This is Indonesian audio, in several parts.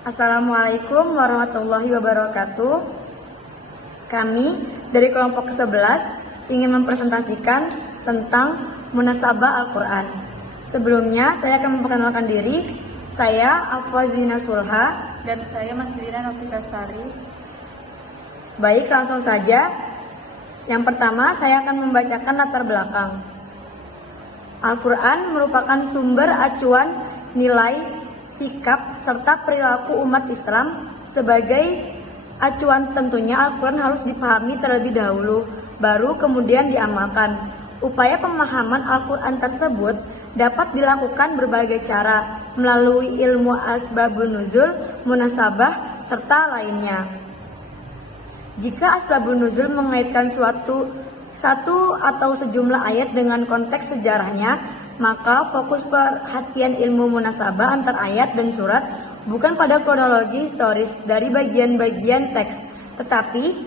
Assalamualaikum warahmatullahi wabarakatuh. Kami dari kelompok ke-11 ingin mempresentasikan tentang munasabah Al-Quran. Sebelumnya saya akan memperkenalkan diri. Saya Afwa Zina Sulha. Dan saya Maslina Novitasari. Baik, langsung saja. Yang pertama saya akan membacakan latar belakang. Al-Quran merupakan sumber acuan nilai, sikap, serta perilaku umat Islam. Sebagai acuan tentunya Al-Quran harus dipahami terlebih dahulu, baru kemudian diamalkan. Upaya pemahaman Al-Quran tersebut dapat dilakukan berbagai cara melalui ilmu asbabun nuzul, munasabah, serta lainnya. Jika asbabun nuzul mengaitkan satu atau sejumlah ayat dengan konteks sejarahnya, maka fokus perhatian ilmu munasabah antar ayat dan surat bukan pada kronologi historis dari bagian-bagian teks, tetapi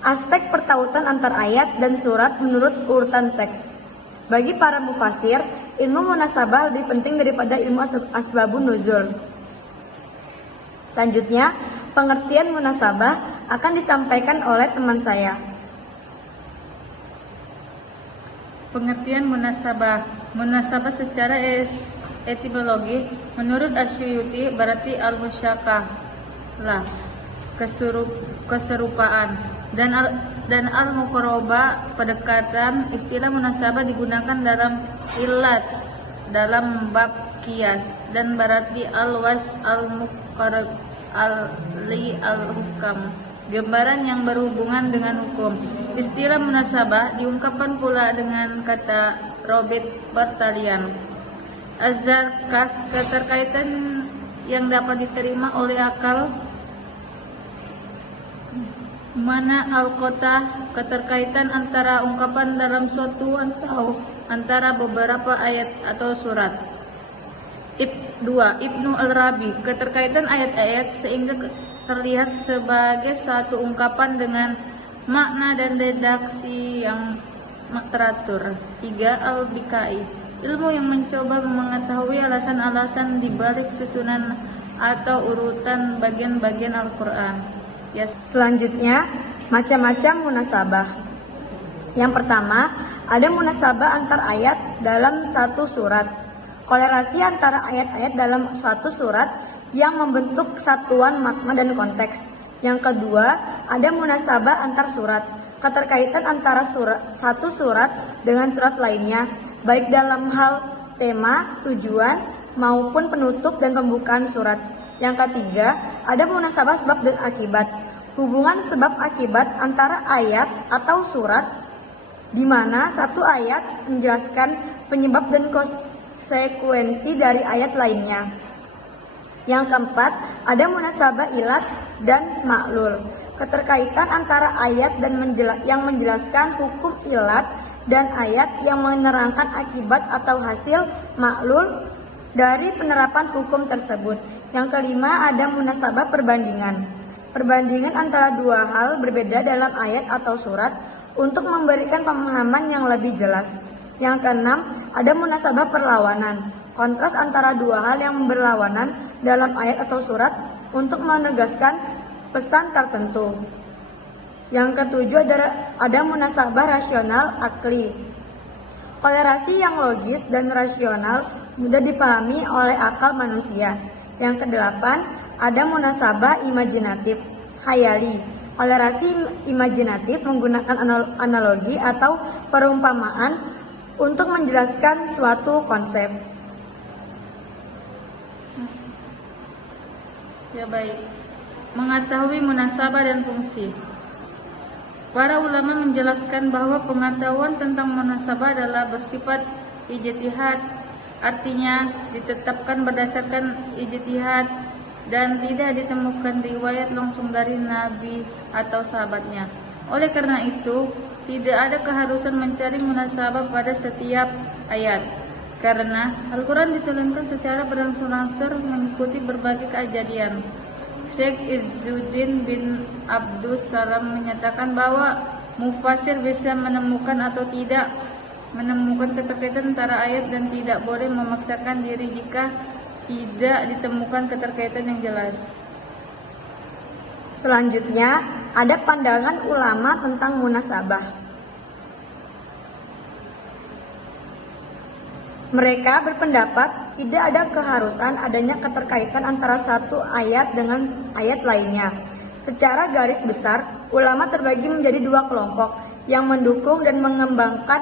aspek pertautan antar ayat dan surat menurut urutan teks. Bagi para mufasir, ilmu munasabah lebih penting daripada ilmu asbabun nuzul. Selanjutnya, pengertian munasabah akan disampaikan oleh teman saya. Pengertian munasabah. Munasabah secara etimologi menurut Asyuyuti berarti al-musyakah lah, keserupaan, dan al-muqarabah, pendekatan. Istilah munasabah digunakan dalam ilat dalam bab qiyas dan berarti al-wasf al-muqarrab al-li al-hukam, gambaran yang berhubungan dengan hukum. Istilah munasabah diungkapkan pula dengan kata robit bertalian. Az-zarkas, keterkaitan yang dapat diterima oleh akal. Mana al-qota, keterkaitan antara ungkapan dalam suatu atau antara beberapa ayat atau surat. Ibnu al-Rabi, keterkaitan ayat-ayat sehingga terlihat sebagai satu ungkapan dengan makna dan redaksi yang teratur. 3. Al-Bikai, ilmu yang mencoba mengetahui alasan-alasan di balik susunan atau urutan bagian-bagian Al-Quran. Selanjutnya, macam-macam munasabah. Yang pertama, ada munasabah antar ayat dalam satu surat. Kolerasi antara ayat-ayat dalam suatu surat yang membentuk kesatuan makna dan konteks. Yang kedua, ada munasabah antar surat. Keterkaitan antara satu surat dengan surat lainnya, baik dalam hal tema, tujuan, maupun penutup dan pembukaan surat. Yang ketiga, ada munasabah sebab dan akibat. Hubungan sebab akibat antara ayat atau surat, di mana satu ayat menjelaskan penyebab dan konsekuensi dari ayat lainnya. Yang keempat, ada munasabah ilat dan maklul. Keterkaitan antara ayat dan yang menjelaskan hukum ilat dan ayat yang menerangkan akibat atau hasil maklul dari penerapan hukum tersebut. Yang kelima, ada munasabah perbandingan. Perbandingan antara dua hal berbeda dalam ayat atau surat untuk memberikan pemahaman yang lebih jelas. Yang keenam, ada munasabah perlawanan. Kontras antara dua hal yang berlawanan dalam ayat atau surat untuk menegaskan pesan tertentu. Yang ketujuh, ada munasabah rasional akli. Kolerasi yang logis dan rasional mudah dipahami oleh akal manusia. Yang kedelapan, ada munasabah imajinatif, khayali. Kolerasi imajinatif menggunakan analogi atau perumpamaan untuk menjelaskan suatu konsep. Ya baik. Mengetahui munasabah dan fungsi. Para ulama menjelaskan bahwa pengetahuan tentang munasabah adalah bersifat ijtihad, artinya ditetapkan berdasarkan ijtihad dan tidak ditemukan riwayat langsung dari Nabi atau sahabatnya. Oleh karena itu, tidak ada keharusan mencari munasabah pada setiap ayat, karena Al-Quran diturunkan secara berangsur-angsur mengikuti berbagai kejadian. Syekh Izzuddin bin Abdus Salam menyatakan bahwa mufasir bisa menemukan atau tidak menemukan keterkaitan antara ayat dan tidak boleh memaksakan diri jika tidak ditemukan keterkaitan yang jelas. Selanjutnya, ada pandangan ulama tentang munasabah. Mereka berpendapat tidak ada keharusan adanya keterkaitan antara satu ayat dengan ayat lainnya. Secara garis besar, ulama terbagi menjadi dua kelompok yang mendukung dan mengembangkan